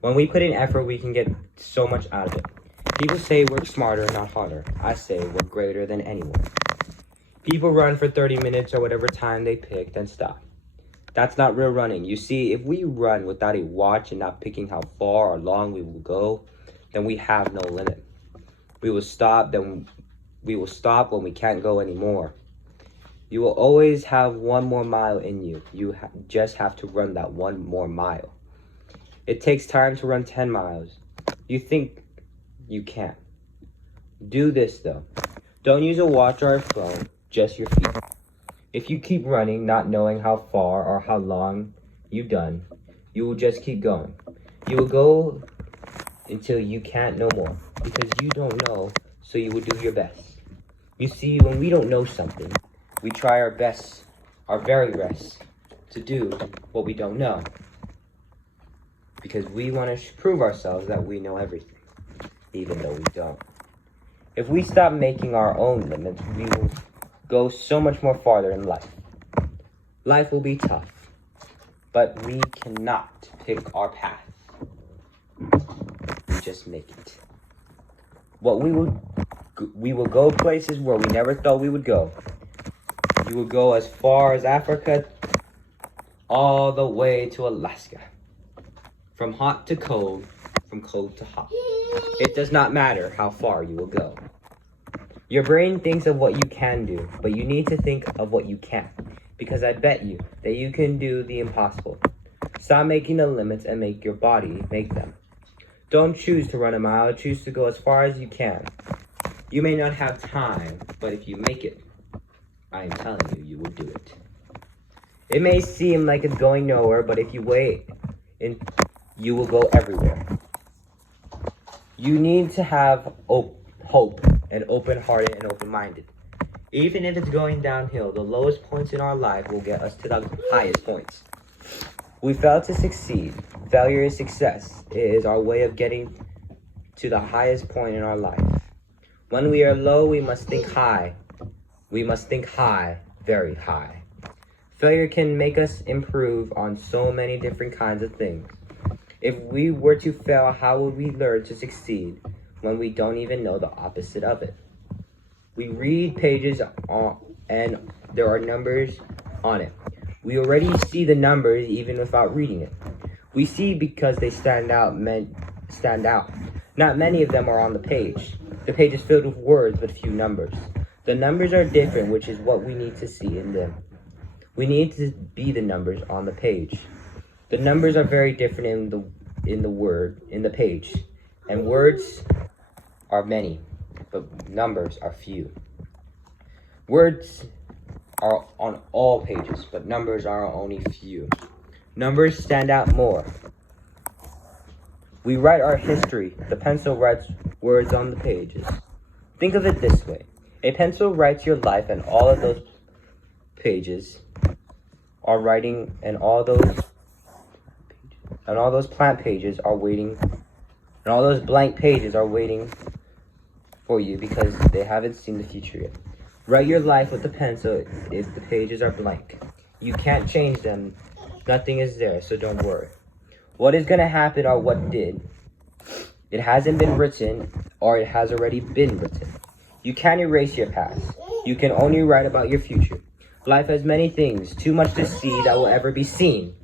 When we put in effort, we can get so much out of it. People say work smarter, not harder. I say work greater than anyone. People run for 30 minutes or whatever time they pick, then stop. That's not real running. You see, if we run without a watch and not picking how far or long we will go, then we have no limit. We will stop when we can't go anymore. You will always have one more mile in you. You just have to run that one more mile. It takes time to run 10 miles. You think you can. Do this though. Don't use a watch or a phone, just your feet. If you keep running, not knowing how far or how long you've done, you will just keep going. You will go until you can't no more, because you don't know, so you will do your best. You see, when we don't know something, we try our best, our very best, to do what we don't know, because we want to prove ourselves that we know everything, even though we don't. If we stop making our own limits, we will go so much more farther in life. Life will be tough, but we cannot pick our path. We just make it. We will go places where we never thought we would go. You will go as far as Africa, all the way to Alaska. From hot to cold, from cold to hot. It does not matter how far you will go. Your brain thinks of what you can do, but you need to think of what you can't, because I bet you that you can do the impossible. Stop making the limits and make your body make them. Don't choose to run a mile, choose to go as far as you can. You may not have time, but if you make it, I am telling you, you will do it. It may seem like it's going nowhere, but if you wait, you will go everywhere. You need to have hope and open-hearted and open-minded. Even if it's going downhill, the lowest points in our life will get us to the highest points. We fail to succeed. Failure is success. It is our way of getting to the highest point in our life. When we are low, we must think high. We must think high, very high. Failure can make us improve on so many different kinds of things. If we were to fail, how would we learn to succeed when we don't even know the opposite of it? We read pages and there are numbers on it. We already see the numbers even without reading it. We see because they stand out. Not many of them are on the page. The page is filled with words but few numbers. The numbers are different, which is what we need to see in them. We need to be the numbers on the page. The numbers are very different in the page. And words are many, but numbers are few. Words are on all pages, but numbers are only few. Numbers stand out more. We write our history. The pencil writes words on the pages. Think of it this way. A pencil writes your life, and all of those pages are writing, and all those plant pages are waiting, and all those blank pages are waiting for you because they haven't seen the future yet. Write your life with a pencil if the pages are blank. You can't change them. Nothing is there, so don't worry. What is going to happen or what did? It hasn't been written, or it has already been written. You can't erase your past. You can only write about your future. Life has many things, too much to see that will ever be seen.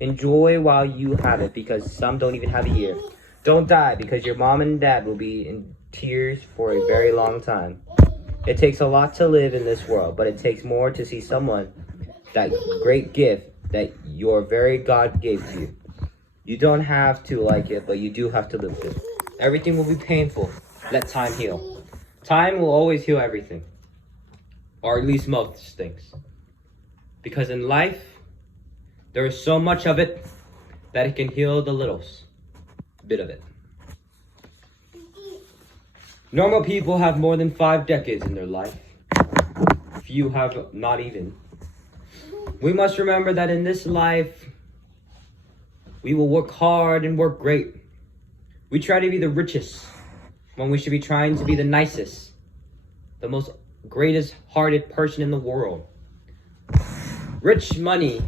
Enjoy while you have it, because some don't even have a year. Don't die, because your mom and dad will be in tears for a very long time. It takes a lot to live in this world, but it takes more to see someone, that great gift that your very God gave to you. You don't have to like it, but you do have to live with it. Everything will be painful. Let time heal. Time will always heal everything. Or at least most things. Because in life, there is so much of it that it can heal the little bit of it. Normal people have more than 5 decades in their life. Few have not even. We must remember that in this life, we will work hard and work great. We try to be the richest when we should be trying to be the nicest, the most greatest hearted person in the world. Rich money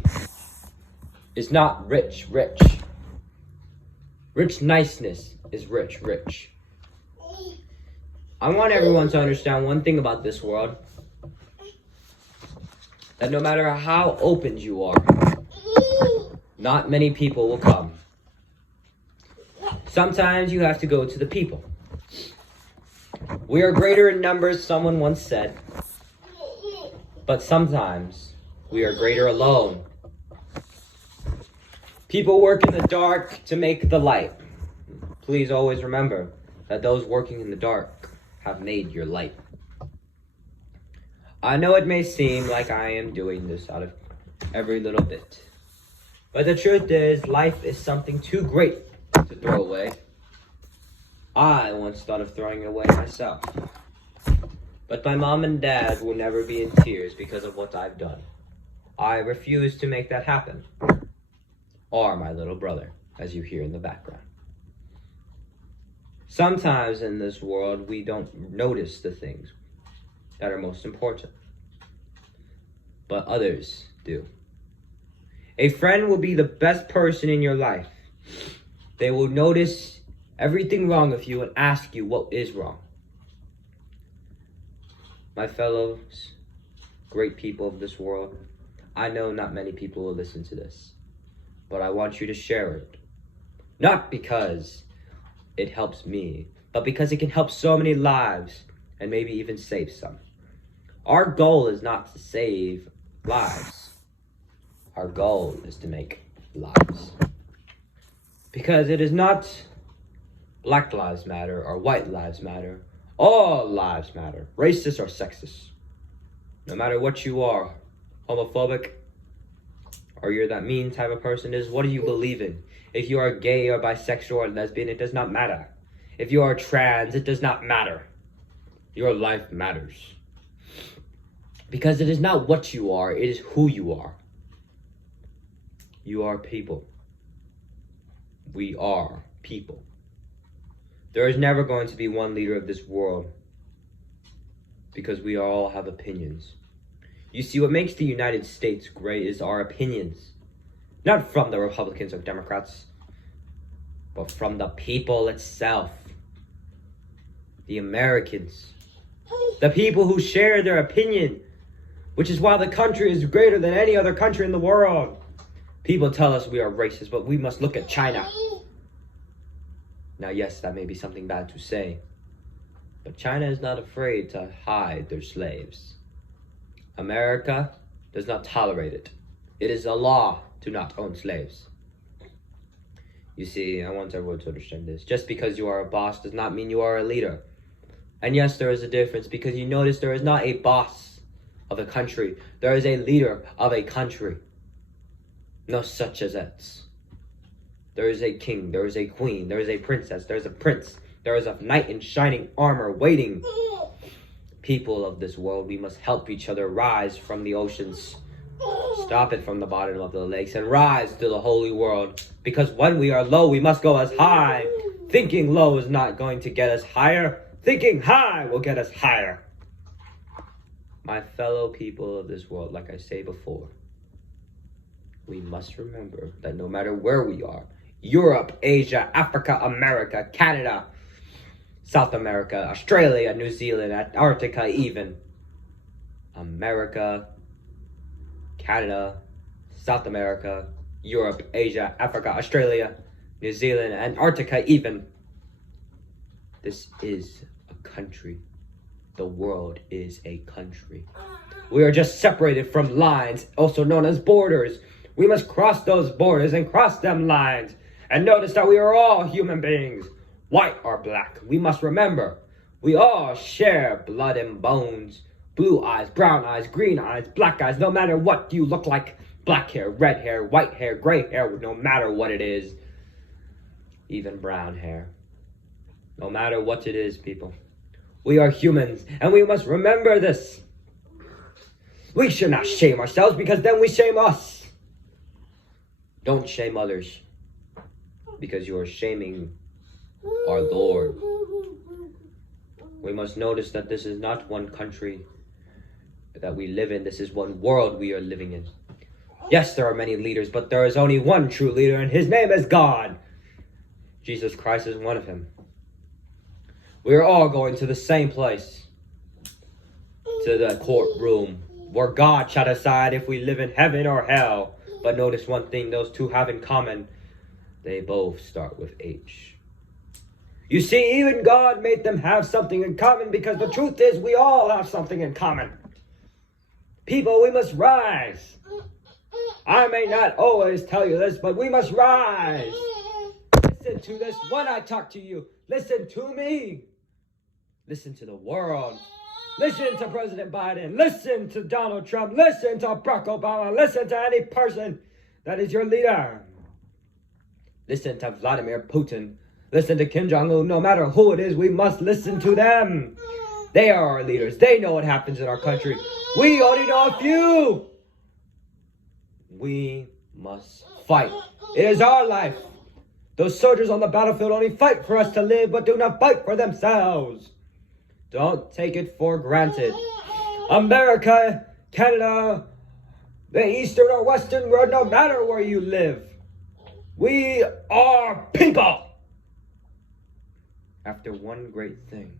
is not rich. Rich niceness is rich. I want everyone to understand one thing about this world. That no matter how open you are, not many people will come. Sometimes you have to go to the people. We are greater in numbers, someone once said. But sometimes we are greater alone. People work in the dark to make the light. Please always remember that those working in the dark have made your light. I know it may seem like I am doing this out of every little bit. But the truth is, life is something too great to throw away. I once thought of throwing it away myself. But my mom and dad will never be in tears because of what I've done. I refuse to make that happen. Or my little brother, as you hear in the background. Sometimes in this world, we don't notice the things that are most important. But others do. A friend will be the best person in your life. They will notice everything wrong with you and ask you what is wrong. My fellows, great people of this world, I know not many people will listen to this, but I want you to share it. Not because it helps me, but because it can help so many lives and maybe even save some. Our goal is not to save lives. Our goal is to make lives. Because it is not Black Lives Matter or White Lives Matter. All lives matter, racist or sexist. No matter what you are, homophobic, or you're that mean type of person, is what do you believe in? If you are gay or bisexual or lesbian, it does not matter. If you are trans, it does not matter. Your life matters. Because it is not what you are, it is who you are. You are people. We are people. There is never going to be one leader of this world because we all have opinions. You see, what makes the United States great is our opinions. Not from the Republicans or Democrats, but from the people itself. The Americans. The people who share their opinion, which is why the country is greater than any other country in the world. People tell us we are racist, but we must look at China. Now, yes, that may be something bad to say, but China is not afraid to hide their slaves. America does not tolerate it. It is a law to not own slaves. You see, I want everyone to understand this. Just because you are a boss does not mean you are a leader. And yes, there is a difference because you notice there is not a boss of a country. There is a leader of a country. No such as that. There is a king, there is a queen, there is a princess, there is a prince, there is a knight in shining armor waiting. People of this world, we must help each other rise from the oceans, stop it from the bottom of the lakes, and rise to the holy world. Because when we are low, we must go as high. Thinking low is not going to get us higher. Thinking high will get us higher. My fellow people of this world, like I say before, we must remember that no matter where we are, Europe, Asia, Africa, America, Canada, South America, Australia, New Zealand, Antarctica even. America, Canada, South America, Europe, Asia, Africa, Australia, New Zealand, Antarctica even. This is a country. The world is a country. We are just separated from lines, also known as borders. We must cross those borders and cross them lines. And notice that we are all human beings, white or black. We must remember, we all share blood and bones. Blue eyes, brown eyes, green eyes, black eyes, no matter what you look like. Black hair, red hair, white hair, gray hair, no matter what it is. Even brown hair. No matter what it is, people. We are humans, and we must remember this. We should not shame ourselves because then we shame us. Don't shame others because you are shaming our Lord. We must notice that this is not one country that we live in. This is one world we are living in. Yes, there are many leaders, but there is only one true leader, and his name is God. Jesus Christ is one of them. We are all going to the same place, to the courtroom, where God shall decide if we live in heaven or hell. But notice one thing those two have in common. They both start with H. You see, even God made them have something in common, because the truth is we all have something in common. People, we must rise. I may not always tell you this, but we must rise. Listen to this when I talk to you. Listen to me. Listen to the world. Listen to President Biden. Listen to Donald Trump. Listen to Barack Obama. Listen to any person that is your leader. Listen to Vladimir Putin. Listen to Kim Jong-un. No matter who it is, we must listen to them. They are our leaders. They know what happens in our country. We only know a few. We must fight. It is our life. Those soldiers on the battlefield only fight for us to live, but do not fight for themselves. Don't take it for granted. America, Canada, the Eastern or Western world, no matter where you live, we are people. After one great thing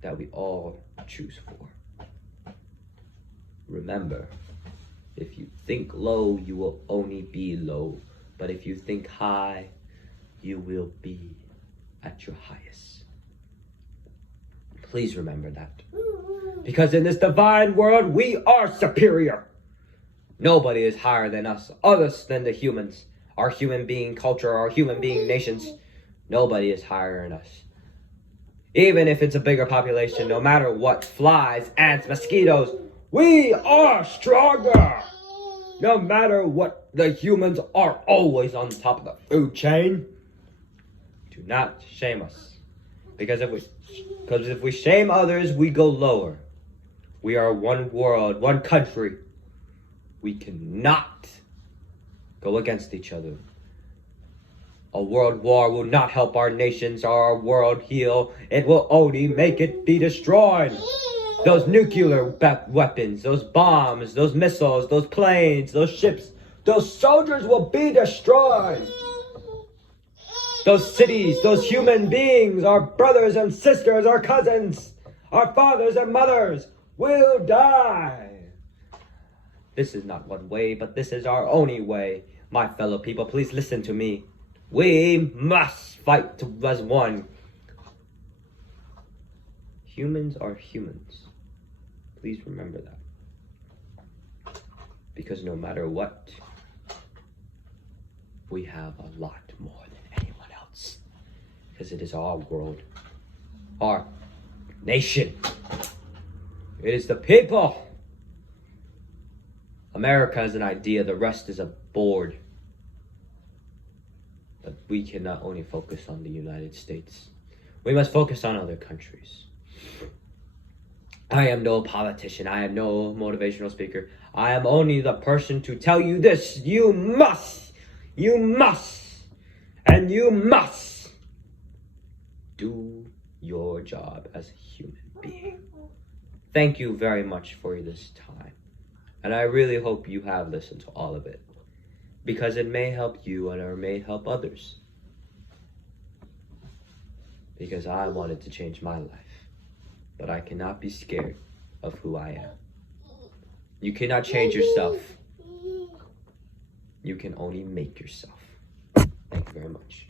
that we all choose for. Remember, if you think low, you will only be low. But if you think high, you will be at your highest. Please remember that. Because in this divine world, we are superior. Nobody is higher than us, other than the humans. Our human being culture, our human being nations. Nobody is higher than us. Even if it's a bigger population, no matter what, flies, ants, mosquitoes, we are stronger. No matter what, the humans are always on top of the food chain. Do not shame us. Because if we shame others, we go lower. We are one world, one country. We cannot go against each other. A world war will not help our nations or our world heal. It will only make it be destroyed. Those nuclear weapons, those bombs, those missiles, those planes, those ships, those soldiers will be destroyed. Those cities, those human beings, our brothers and sisters, our cousins, our fathers and mothers will die. This is not one way, but this is our only way. My fellow people, please listen to me. We must fight as one. Humans are humans. Please remember that. Because no matter what, we have a lot more than anyone else. Because it is our world, our nation. It is the people. America is an idea, the rest is a board. But we cannot only focus on the United States. We must focus on other countries. I am no politician. I am no motivational speaker. I am only the person to tell you this. You must, and you must do your job as a human being. Thank you very much for this time. And I really hope you have listened to all of it. Because it may help you and or may help others. Because I wanted to change my life. But I cannot be scared of who I am. You cannot change yourself. You can only make yourself. Thank you very much.